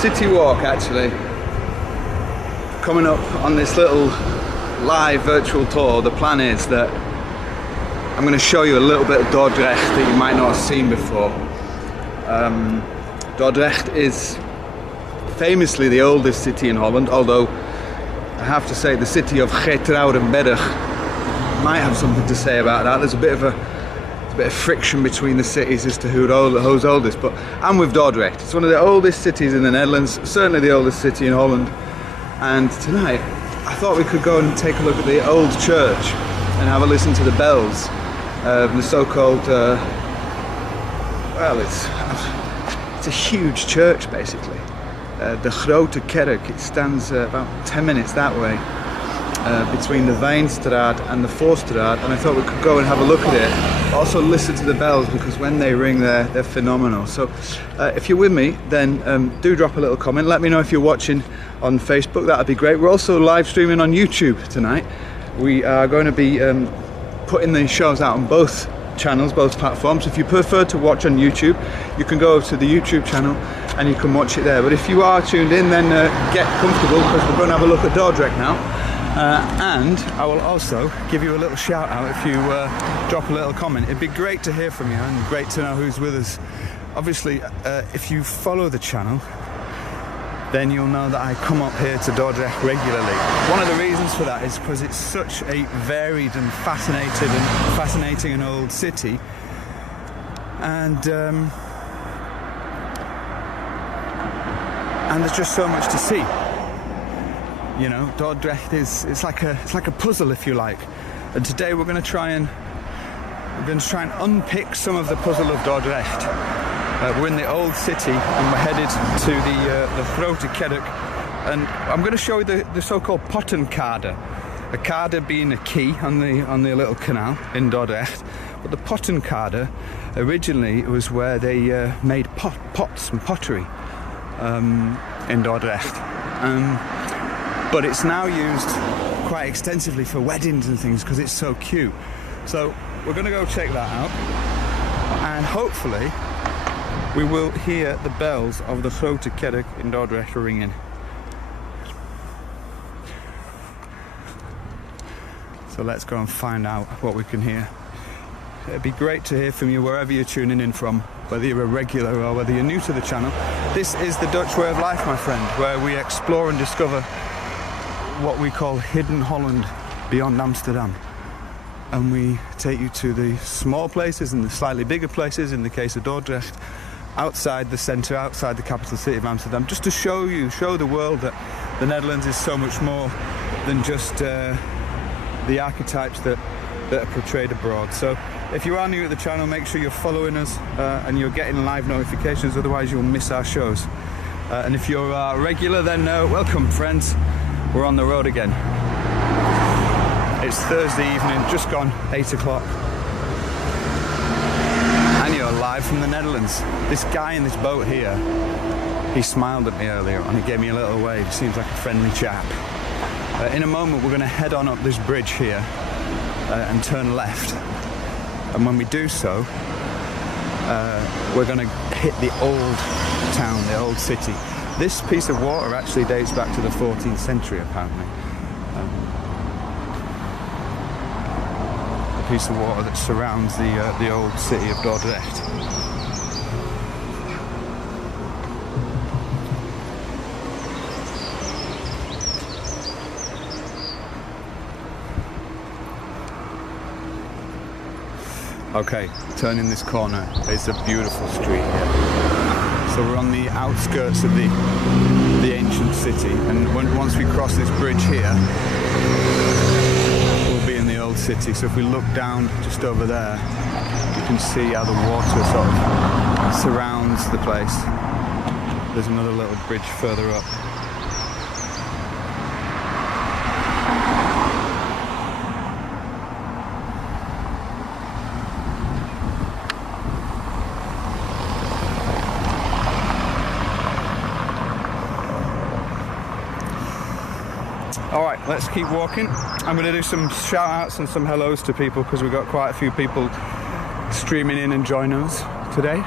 Citywalk actually. Coming up on this little live virtual tour, the plan is that I'm going to show you a little bit of Dordrecht that you might not have seen before. Dordrecht is famously the oldest city in Holland, although I have to say the city of Geertruidenberg might have something to say about that. There's a bit of friction between the cities as to who's oldest, but I'm with Dordrecht. It's one of the oldest cities in the Netherlands, certainly the oldest city in Holland. And tonight I thought we could go and take a look at the old church and have a listen to the bells, the so-called well, it's a huge church basically. The Grote Kerk. It stands about 10 minutes that way, between the Wijnstraat and the Voorstraat, and I thought we could go and have a look at it. Also listen to the bells, because when they ring they're phenomenal. So if you're with me, then do drop a little comment. Let me know if you're watching on Facebook, that'd be great. We're also live streaming on YouTube tonight. We are going to be putting these shows out on both channels, both platforms. If you prefer to watch on YouTube, you can go over to the YouTube channel and you can watch it there. But if you are tuned in, then get comfortable, because we're going to have a look at Dordrecht now. And I will also give you a little shout out if you drop a little comment. It'd be great to hear from you and great to know who's with us. Obviously, if you follow the channel, then you'll know that I come up here to Dordrecht regularly. One of the reasons for that is because it's such a varied and fascinating and old city, and there's just so much to see. You know, Dordrecht it's like a puzzle, if you like. And today we're going to try and unpick some of the puzzle of Dordrecht. We're in the old city and we're headed to the Grote Kerk, and I'm going to show you the so-called Pottenkade. A kade being a key on the little canal in Dordrecht, but the Pottenkade originally was where they made pots and pottery in Dordrecht. But it's now used quite extensively for weddings and things because it's so cute. So we're going to go check that out, and hopefully we will hear the bells of the Grote Kerk in Dordrecht ringing. So let's go and find out what we can hear. It'd be great to hear from you wherever you're tuning in from, whether you're a regular or whether you're new to the channel. This is the Dutch way of life, my friend, where we explore and discover what we call hidden Holland beyond Amsterdam. And we take you to the small places and the slightly bigger places, in the case of Dordrecht, outside the centre, outside the capital city of Amsterdam, just to show the world that the Netherlands is so much more than just the archetypes that are portrayed abroad. So if you are new at the channel, make sure you're following us and you're getting live notifications, otherwise you'll miss our shows. And if you're a regular, then welcome, friends. We're on the road again. It's Thursday evening, just gone 8 o'clock. And you're live from the Netherlands. This guy in this boat here, he smiled at me earlier and he gave me a little wave. He seems like a friendly chap. In a moment, we're going to head on up this bridge here and turn left. And when we do so, we're going to hit the old town, the old city. This piece of water actually dates back to the 14th century, apparently. The piece of water that surrounds the old city of Dordrecht. Okay, turning this corner, it's a beautiful street here. So we're on the outskirts of the ancient city, and once we cross this bridge here, we'll be in the old city. So if we look down just over there, you can see how the water sort of surrounds the place. There's another little bridge further up. Alright, let's keep walking. I'm going to do some shout outs and some hellos to people because we've got quite a few people streaming in and joining us today.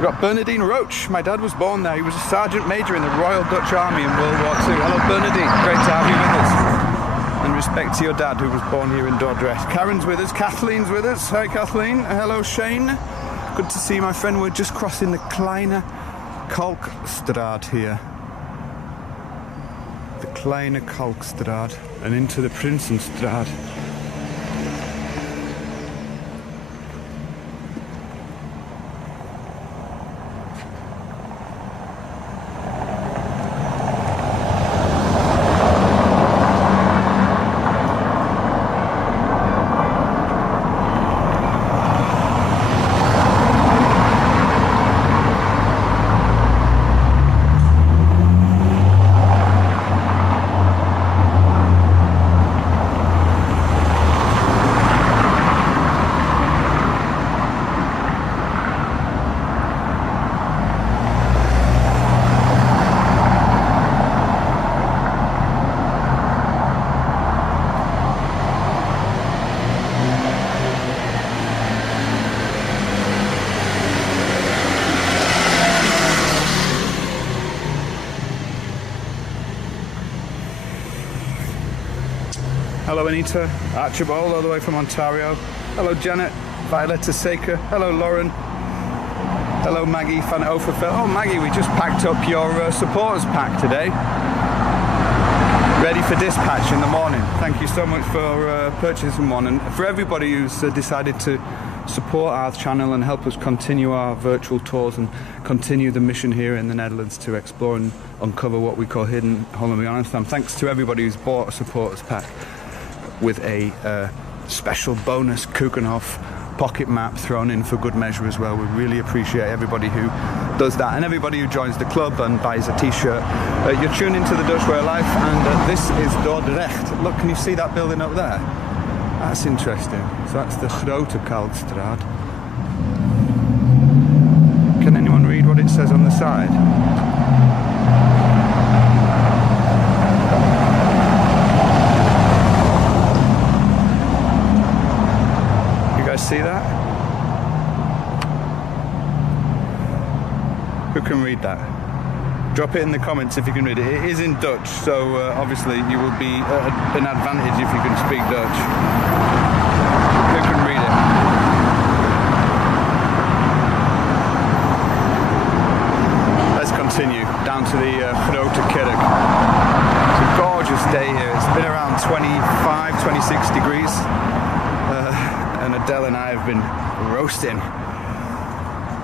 We've got Bernardine Roach. My dad was born there. He was a sergeant major in the Royal Dutch Army in World War II. Hello Bernardine, great to have you with us. And respect to your dad who was born here in Dordrecht. Karen's with us, Kathleen's with us. Hi Kathleen. Hello Shane. Good to see you, my friend. We're just crossing the Kleine Kalkstraat here. The Kleine Kalkstraat and into the Prinsenstraat. Hello Anita, Archibald all the way from Ontario. Hello Janet, Violetta Saker. Hello Lauren. Hello Maggie van Overveld. Oh Maggie, we just packed up your supporters pack today. Ready for dispatch in the morning. Thank you so much for purchasing one, and for everybody who's decided to support our channel and help us continue our virtual tours and continue the mission here in the Netherlands to explore and uncover what we call hidden Holland beyond Amsterdam. Thanks to everybody who's bought a supporters pack with a special bonus Keukenhof pocket map thrown in for good measure as well. We really appreciate everybody who does that, and everybody who joins the club and buys a t-shirt. You're tuned into the Dutch Way of Life, and this is Dordrecht. Look, can you see that building up there? That's interesting. So that's the Grote Kalkstraat. Can anyone read what it says on the side? See that? Who can read that? Drop it in the comments if you can read it. It is in Dutch, so obviously you will be at an advantage if you can speak Dutch. Who can read it? Let's continue down to the Grote Kerk. It's a gorgeous day here. It's been around 25, 26 degrees. And Adele and I have been roasting,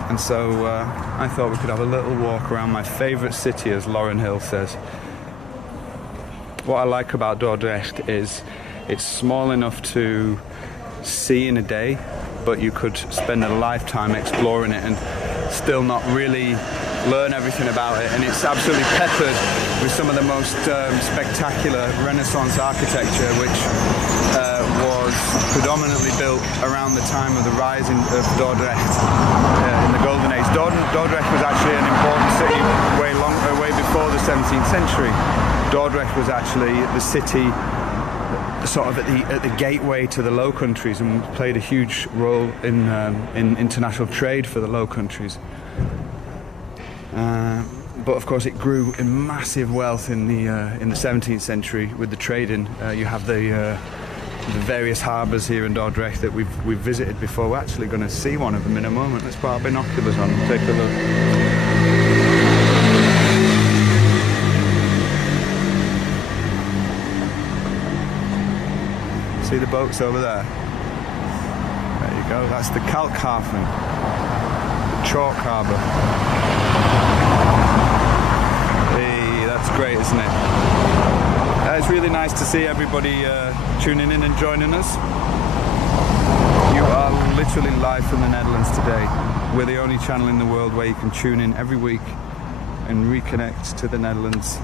and so I thought we could have a little walk around my favourite city, as Lauren Hill says. What I like about Dordrecht is it's small enough to see in a day, but you could spend a lifetime exploring it and still not really learn everything about it. And it's absolutely peppered with some of the most spectacular Renaissance architecture, which was predominantly built around the time of the rise of Dordrecht in the Golden Age. Dordrecht was actually an important city way before the 17th century. Dordrecht was actually the city sort of at the gateway to the Low Countries, and played a huge role in international trade for the Low Countries. But of course, it grew in massive wealth in the 17th century with the trading. You have the various harbours here in Dordrecht that we've visited before. We're actually going to see one of them in a moment. Let's put our binoculars on and take a look. See the boats over there? There you go. That's the Kalkhaven, the chalk harbour. Hey, that's great, isn't it? It's really nice to see everybody tuning in and joining us. You are literally live from the Netherlands today. We're the only channel in the world where you can tune in every week and reconnect to the Netherlands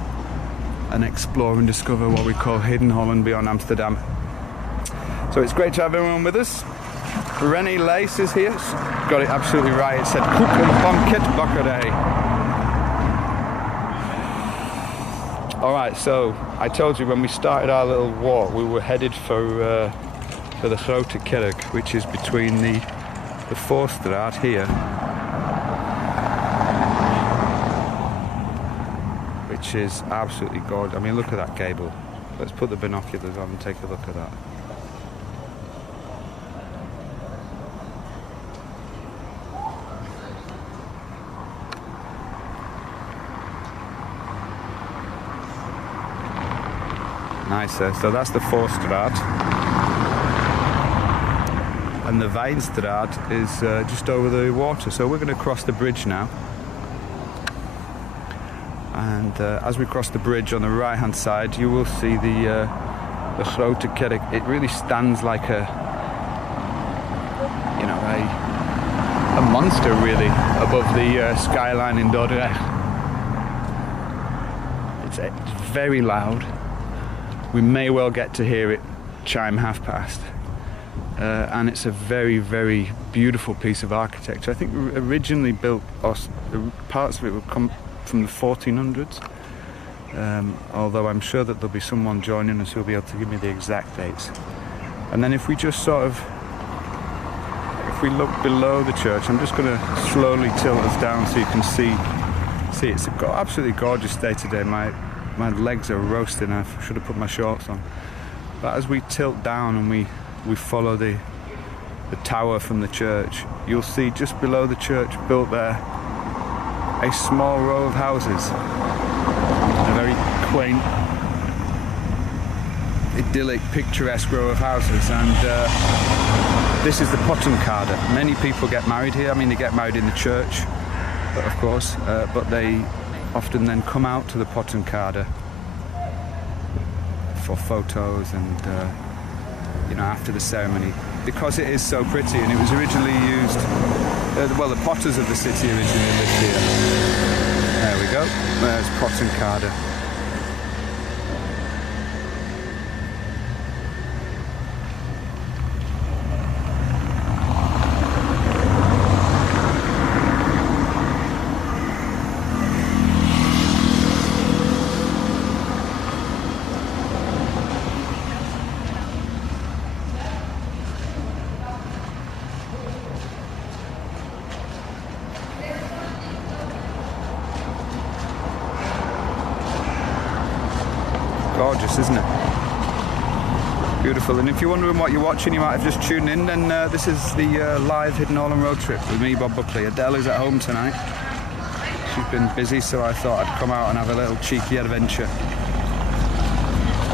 and explore and discover what we call hidden Holland beyond Amsterdam. So it's great to have everyone with us. Rennie Lace is here. Got it absolutely right. It said Koek en Banketbakkerij. Alright, so I told you when we started our little walk we were headed for the Grote Kerk, which is between the Voorstraat here which is absolutely gorgeous. I mean, look at that gable. Let's put the binoculars on and take a look at that. Nice. So that's the Voorstraat, and the Wijnstraat is just over the water. So we're going to cross the bridge now. And as we cross the bridge on the right hand side, you will see the Grote Kerk. It really stands like a monster really above the skyline in Dordrecht. It's very loud. We may well get to hear it chime 1:30. And it's a very, very beautiful piece of architecture. I think originally built, parts of it would come from the 1400s, although I'm sure that there'll be someone joining us who'll be able to give me the exact dates. And then if we just if we look below the church, I'm just going to slowly tilt us down so you can see it's absolutely gorgeous day today. My legs are roasting. I should have put my shorts on. But as we tilt down and we follow the tower from the church, you'll see just below the church, built there, a small row of houses. A very quaint, idyllic, picturesque row of houses. And this is the Pottenkade. Many people get married here. I mean, they get married in the church, of course, but they often then come out to the Pottenkade for photos and after the ceremony, because it is so pretty. And it was originally used, the potters of the city originally lived here. There we go, there's Pottenkade. Gorgeous, isn't it? Beautiful. And if you're wondering what you're watching, you might have just tuned in, then this is the live Hidden Holland road trip with me, Bob Buckley. Adele is at home tonight. She's been busy, so I thought I'd come out and have a little cheeky adventure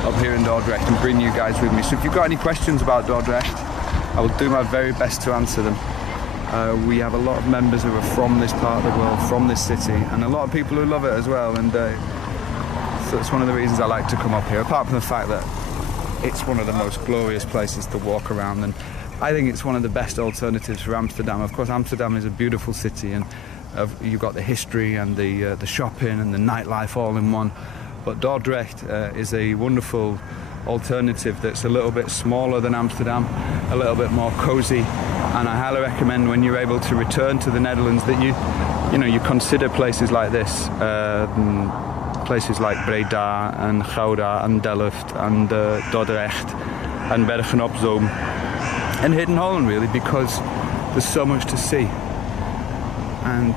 up here in Dordrecht and bring you guys with me. So if you've got any questions about Dordrecht, I will do my very best to answer them. We have a lot of members who are from this part of the world, from this city, and a lot of people who love it as well. And so it's one of the reasons I like to come up here, apart from the fact that it's one of the most glorious places to walk around, and I think it's one of the best alternatives for Amsterdam. Of course, Amsterdam is a beautiful city, and you've got the history and the shopping and the nightlife all in one. But Dordrecht is a wonderful alternative that's a little bit smaller than Amsterdam, a little bit more cozy, and I highly recommend when you're able to return to the Netherlands that you consider places like this. Places like Breda and Gouda and Delft and Dordrecht and Bergen op Zoom and Hidden Holland, really, because there's so much to see, and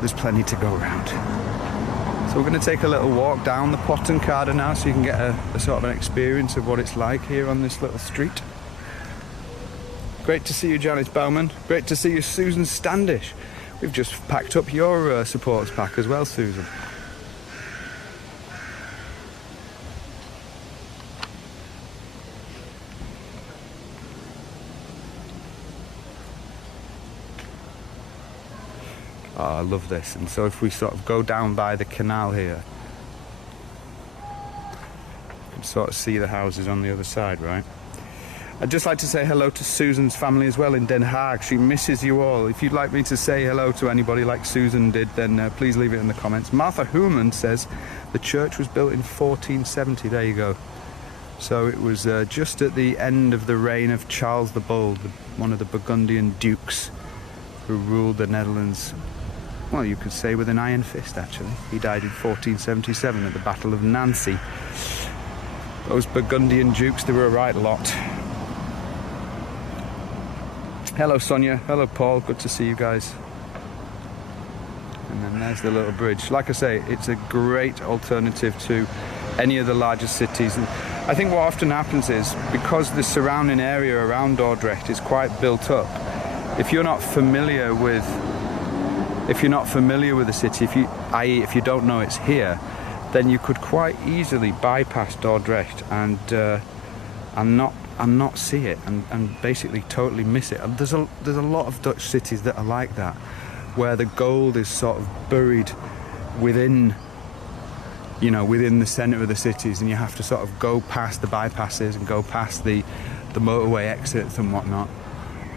there's plenty to go around. So we're going to take a little walk down the Pottenkade now, so you can get a sort of an experience of what it's like here on this little street. Great to see you, Janice Bowman. Great to see you, Susan Standish. We've just packed up your supporters pack as well, Susan. Oh, I love this. And so if we sort of go down by the canal here, you can sort of see the houses on the other side, right? I'd just like to say hello to Susan's family as well in Den Haag. She misses you all. If you'd like me to say hello to anybody like Susan did, then please leave it in the comments. Martha Hooman says the church was built in 1470. There you go. So it was just at the end of the reign of Charles the Bold, one of the Burgundian dukes who ruled the Netherlands, well, you could say with an iron fist, actually. He died in 1477 at the Battle of Nancy. Those Burgundian dukes, they were a right lot. Hello Sonia, hello Paul, good to see you guys. And then there's the little bridge. Like I say, it's a great alternative to any of the larger cities. And I think what often happens is, because the surrounding area around Dordrecht is quite built up, if you're not familiar with the city, i.e. if you don't know it's here, then you could quite easily bypass Dordrecht and not see it, and basically totally miss it. And there's a lot of Dutch cities that are like that, where the gold is sort of buried within the centre of the cities, and you have to sort of go past the bypasses and go past the motorway exits and whatnot,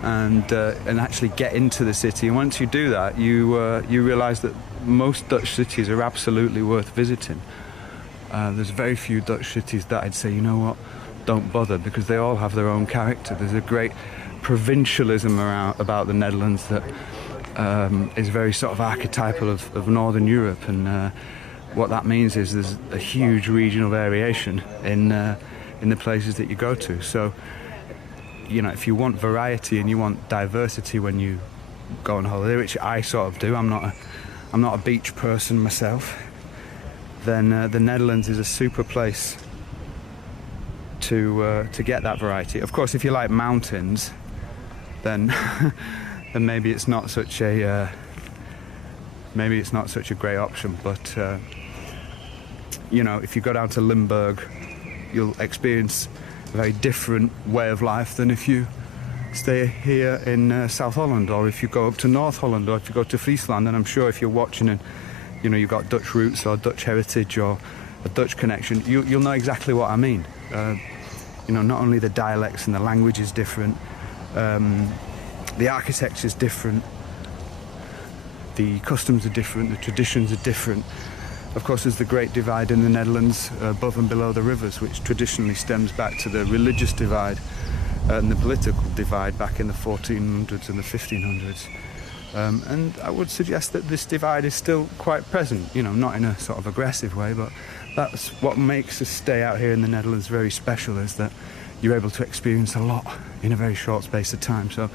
and actually get into the city. And once you do that, you realise that most Dutch cities are absolutely worth visiting. There's very few Dutch cities that I'd say, you know what, don't bother, because they all have their own character. There's a great provincialism about the Netherlands that is very sort of archetypal of Northern Europe, and what that means is there's a huge regional variation in the places that you go to. So, if you want variety and you want diversity when you go on holiday, which I sort of do, I'm not a beach person myself, then the Netherlands is a super place to get that variety. Of course, if you like mountains, then then maybe it's not such a great option. But if you go down to Limburg, you'll experience a very different way of life than if you stay here in South Holland, or if you go up to North Holland, or if you go to Friesland. And I'm sure if you're watching and you've got Dutch roots or Dutch heritage or a Dutch connection, you'll know exactly what I mean. Not only the dialects and the language is different, the architecture is different, the customs are different, the traditions are different. Of course, there's the great divide in the Netherlands above and below the rivers, which traditionally stems back to the religious divide and the political divide back in the 1400s and the 1500s. And I would suggest that this divide is still quite present, not in a sort of aggressive way, but that's what makes us stay out here in the Netherlands very special, is that you're able to experience a lot in a very short space of time. So,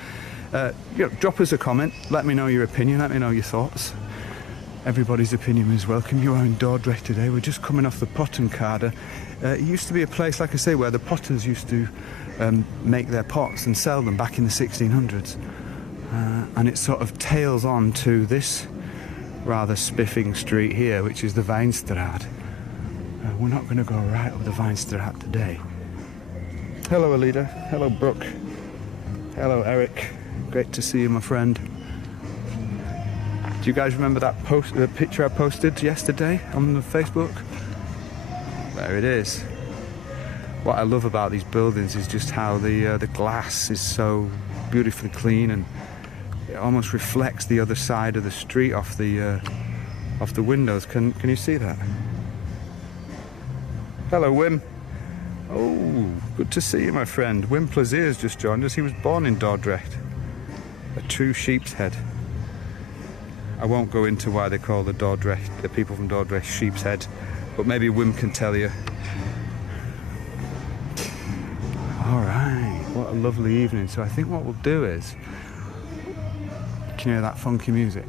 drop us a comment, let me know your opinion, let me know your thoughts. Everybody's opinion is welcome. You are in Dordrecht today. We're just coming off the Pottenkade. It used to be a place, like I say, where the potters used to make their pots and sell them back in the 1600s. And it sort of tails on to this rather spiffing street here, which is the Wijnstraat. We're not going to go right up the Wijnstraat today. Hello, Alida. Hello, Brooke. Hello, Eric. Great to see you, my friend. Do you guys remember that picture I posted yesterday on the Facebook? There it is. What I love about these buildings is just how the glass is so beautifully clean, and it almost reflects the other side of the street off the windows. Can you see that? Hello, Wim. Oh, good to see you, my friend. Wim Plazier's just joined us. He was born in Dordrecht. A true sheep's head. I won't go into why they call the people from Dordrecht sheep's head, but maybe Wim can tell you. Alright, what a lovely evening. So I think what we'll do is, can you hear that funky music?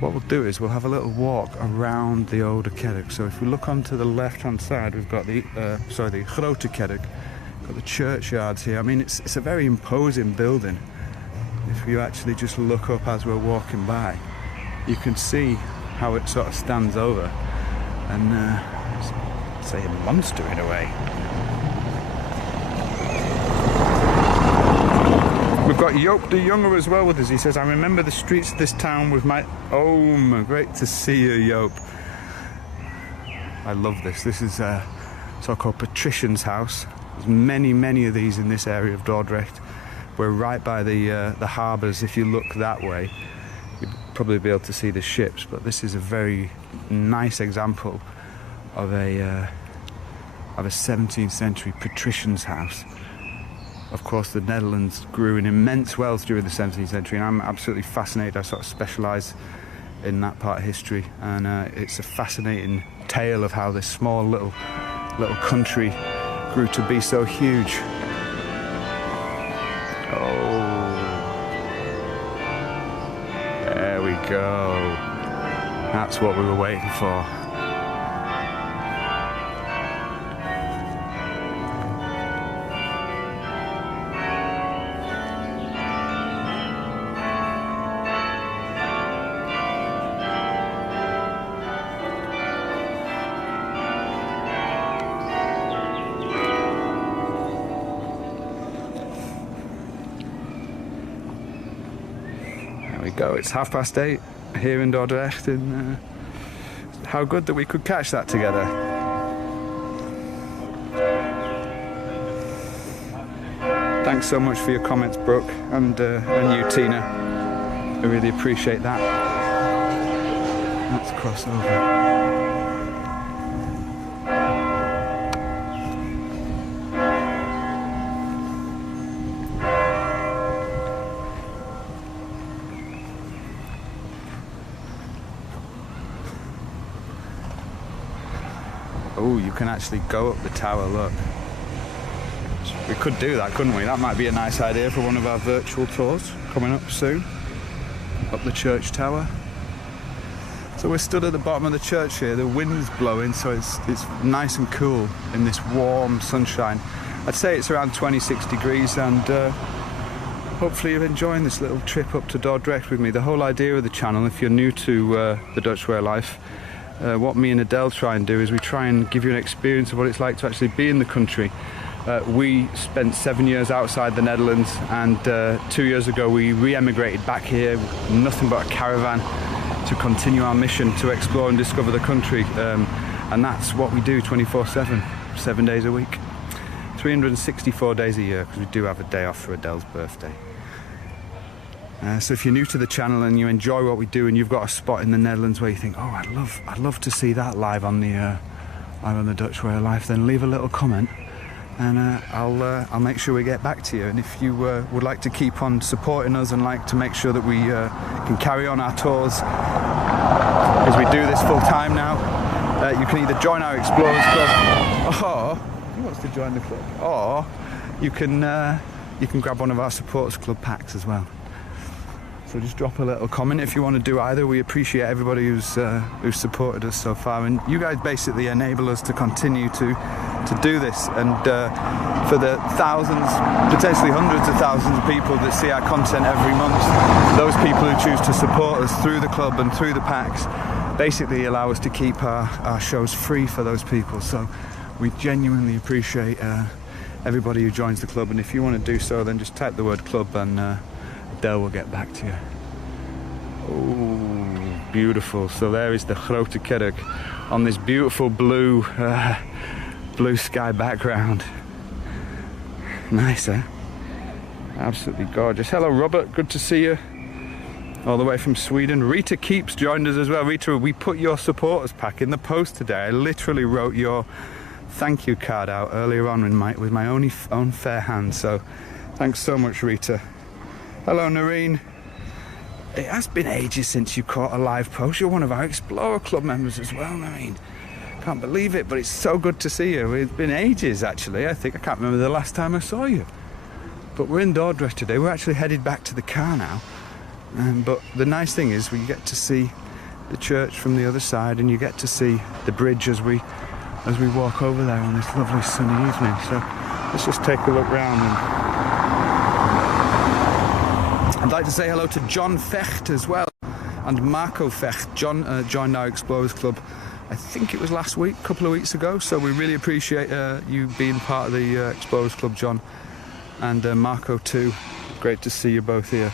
What we'll do is we'll have a little walk around the Oude Kerk. So if we look onto the left-hand side, we've got the Grote Kerk, got the churchyards here. I mean, it's a very imposing building. If you actually just look up as we're walking by, you can see how it sort of stands over, and say a monster in a way. We've got Joop de Jonge as well with us. He says, I remember the streets of this town with my... Oh, great to see you, Joop. I love this. This is a so-called patrician's house. There's many of these in this area of Dordrecht. We're right by the harbours. If you look that way, you'll probably be able to see the ships, but this is a very nice example of a 17th century patrician's house. Of course, the Netherlands grew in immense wealth during the 17th century, and I'm absolutely fascinated. I sort of specialise in that part of history, and it's a fascinating tale of how this small little country grew to be so huge. Oh, there we go. That's what we were waiting for. Go. It's 8:30 here in Dordrecht, and how good that we could catch that together. Thanks so much for your comments, Brooke, and you, Tina. I really appreciate that. Let's cross over. Oh, you can actually go up the tower, look. We could do that, couldn't we? That might be a nice idea for one of our virtual tours coming up soon. Up the church tower. So we're stood at the bottom of the church here. The wind's blowing, so it's nice and cool in this warm sunshine. I'd say it's around 26 degrees, and hopefully you're enjoying this little trip up to Dordrecht with me. The whole idea of the channel, if you're new to the Dutch way of life, what me and Adele try and do is we try and give you an experience of what it's like to actually be in the country. We spent 7 years outside the Netherlands, and 2 years ago we re-emigrated back here, nothing but a caravan, to continue our mission to explore and discover the country. And that's what we do 24/7, 7 days a week, 364 days a year, because we do have a day off for Adele's birthday. So if you're new to the channel and you enjoy what we do, and you've got a spot in the Netherlands where you think, oh, I'd love to see that live on the Dutch way of life, then leave a little comment, and I'll make sure we get back to you. And if you would like to keep on supporting us and like to make sure that we can carry on our tours, as we do this full time now, you can either join our Explorers Club, or he wants to join the club, or you can grab one of our Supporters Club packs as well. So just drop a little comment if you want to do either. We appreciate everybody who's supported us so far, and you guys basically enable us to continue to do this. And for the thousands, potentially hundreds of thousands of people that see our content every month, those people who choose to support us through the club and through the packs basically allow us to keep our shows free for those people. So we genuinely appreciate everybody who joins the club, and if you want to do so, then just type the word club, and Adele will get back to you. Oh, beautiful. So there is the Grote Kerk on this beautiful blue sky background. Nice, eh? Absolutely gorgeous. Hello, Robert. Good to see you. All the way from Sweden. Rita Keeps joined us as well. Rita, we put your supporters pack in the post today. I literally wrote your thank you card out earlier on with my own fair hand. So thanks so much, Rita. Hello, Noreen. It has been ages since you caught a live post. You're one of our Explorer Club members as well, Noreen. Can't believe it, but it's so good to see you. It's been ages, actually. I can't remember the last time I saw you. But we're in Dordrecht today. We're actually headed back to the car now. But the nice thing is we get to see the church from the other side, and you get to see the bridge as we walk over there on this lovely sunny evening. So let's just take a look round. I'd like to say hello to John Vecht as well, and Marco Vecht. John joined our Explorers Club, I think it was last week, a couple of weeks ago, so we really appreciate you being part of the Explorers Club, John, and Marco too. Great to see you both here.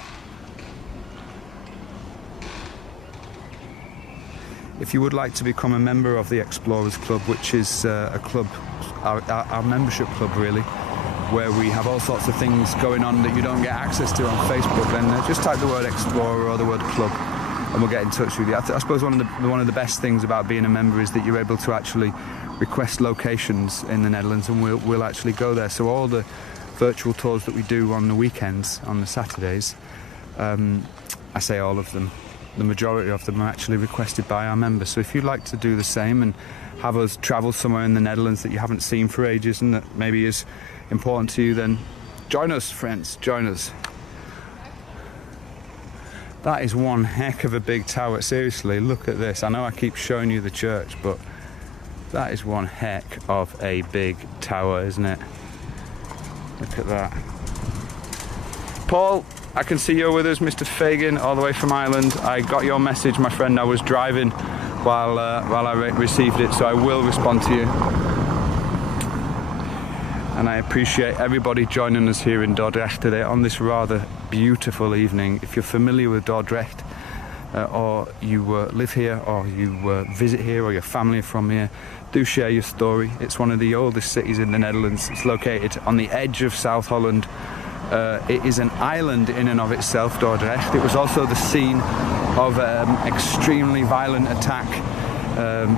If you would like to become a member of the Explorers Club, which is a club, our membership club really, where we have all sorts of things going on that you don't get access to on Facebook, then just type the word Explorer or the word club and we'll get in touch with you. I suppose one of the best things about being a member is that you're able to actually request locations in the Netherlands, and we'll actually go there. So all the virtual tours that we do on the weekends, on the Saturdays, I say all of them, the majority of them are actually requested by our members. So if you'd like to do the same and have us travel somewhere in the Netherlands that you haven't seen for ages and that maybe is important to you, then join us, friends, join us. That is one heck of a big tower. Seriously, look at this. I know I keep showing you the church, but that is one heck of a big tower, isn't it? Look at that. Paul, I can see you're with us, Mr. Fagan, all the way from Ireland. I got your message, my friend. I was driving while I received it, so I will respond to you. And I appreciate everybody joining us here in Dordrecht today on this rather beautiful evening. If you're familiar with Dordrecht, or you live here, or you visit here, or your family are from here, do share your story. It's one of the oldest cities in the Netherlands. It's located on the edge of South Holland. It is an island in and of itself, Dordrecht. It was also the scene of an extremely violent attack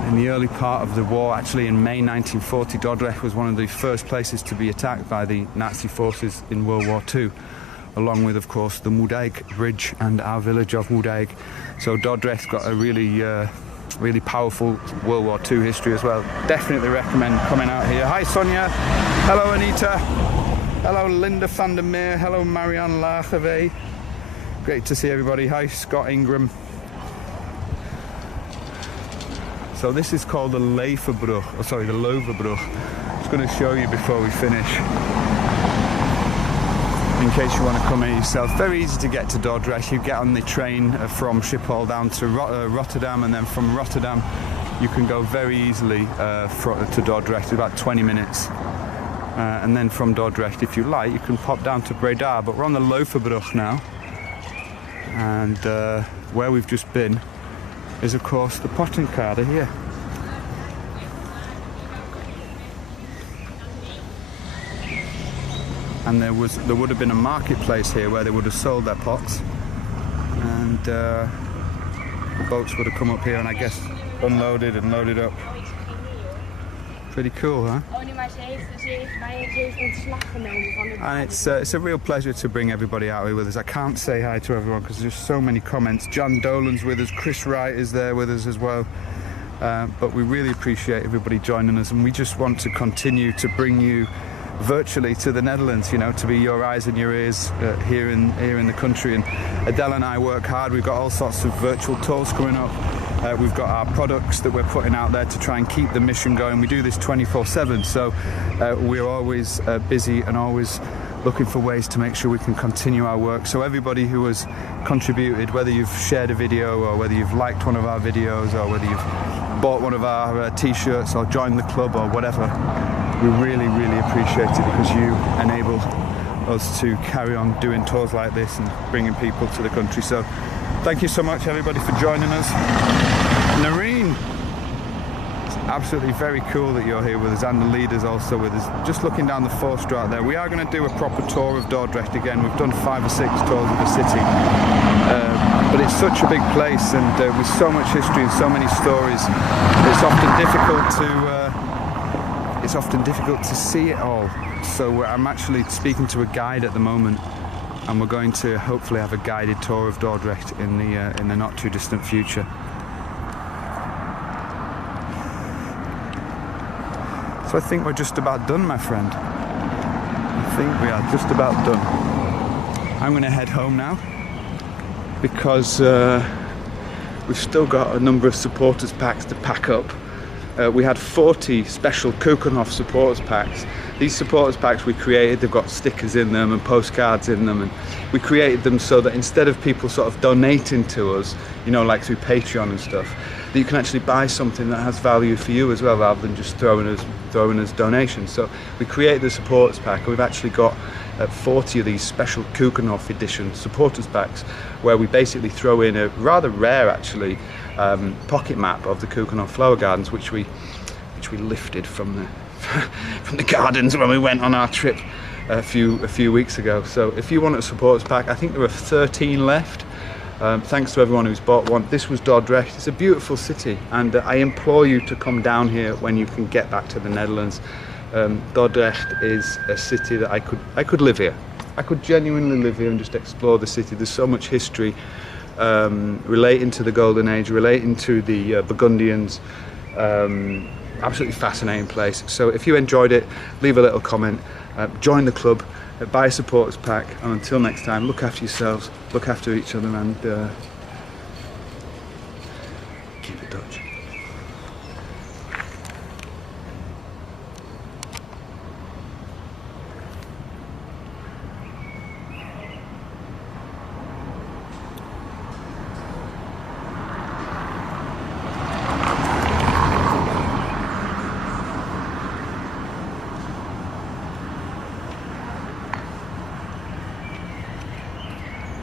in the early part of the war. Actually, in May 1940, Dordrecht was one of the first places to be attacked by the Nazi forces in World War II, along with, of course, the Moerdijk Bridge and our village of Moerdijk. So Dordrecht's got a really powerful World War II history as well. Definitely recommend coming out here. Hi Sonia, hello Anita, hello Linda van der Meer, hello Marianne Lageve. Great to see everybody. Hi Scott Ingram. So this is called the Leverbrug, oh sorry, the Loverbrug. I'm just going to show you before we finish, in case you want to come here yourself. Very easy to get to Dordrecht. You get on the train from Schiphol down to Rotterdam, and then from Rotterdam you can go very easily to Dordrecht, about 20 minutes. And then from Dordrecht, if you like, you can pop down to Breda. But we're on the Loverbrug now, and where we've just been is, of course, the Pottenkade here. And there would have been a marketplace here where they would have sold their pots, and the boats would have come up here and I guess unloaded and loaded up. Pretty cool, huh? And it's a real pleasure to bring everybody out here with us. I can't say hi to everyone because there's so many comments. John Dolan's with us, Chris Wright is there with us as well. But we really appreciate everybody joining us, and we just want to continue to bring you virtually to the Netherlands, you know, to be your eyes and your ears here in the country. And Adele and I work hard. We've got all sorts of virtual tours coming up. We've got our products that we're putting out there to try and keep the mission going. We do this 24/7, so we're always busy and always looking for ways to make sure we can continue our work. So everybody who has contributed, whether you've shared a video or whether you've liked one of our videos or whether you've bought one of our t-shirts or joined the club or whatever, we really appreciate it, because you enable us to carry on doing tours like this and bringing people to the country. So thank you so much everybody for joining us. Nareen, it's absolutely very cool that you're here with us, and the leaders also with us. Just looking down the Forstraat there, we are going to do a proper tour of Dordrecht again. We've done 5 or 6 tours of the city, but it's such a big place, and with so much history and so many stories, it's often difficult to see it all. So I'm actually speaking to a guide at the moment, and we're going to hopefully have a guided tour of Dordrecht in the not too distant future. So I think we're just about done, my friend. I think we are just about done. I'm going to head home now, because we've still got a number of supporters packs to pack up. We had 40 special Keukenhof supporters packs. These supporters packs we created, they've got stickers in them and postcards in them, and we created them so that instead of people sort of donating to us, you know, like through Patreon and stuff, that you can actually buy something that has value for you as well, rather than just throwing us donations. So we created the supporters pack, and we've actually got 40 of these special Keukenhof edition supporters packs, where we basically throw in a rather rare actually pocket map of the Keukenhof flower gardens, which we lifted from the gardens when we went on our trip a few weeks ago. So if you want a supporters pack, I think there are 13 left. Thanks to everyone who's bought one. This was Dordrecht. It's a beautiful city, and I implore you to come down here when you can get back to the Netherlands. Dordrecht is a city that I could live here. I could genuinely live here and just explore the city. There's so much history relating to the Golden Age, relating to the Burgundians. Absolutely fascinating place. So if you enjoyed it, leave a little comment, join the club. buy a supporters pack, and until next time, look after yourselves, look after each other, and keep it Dutch.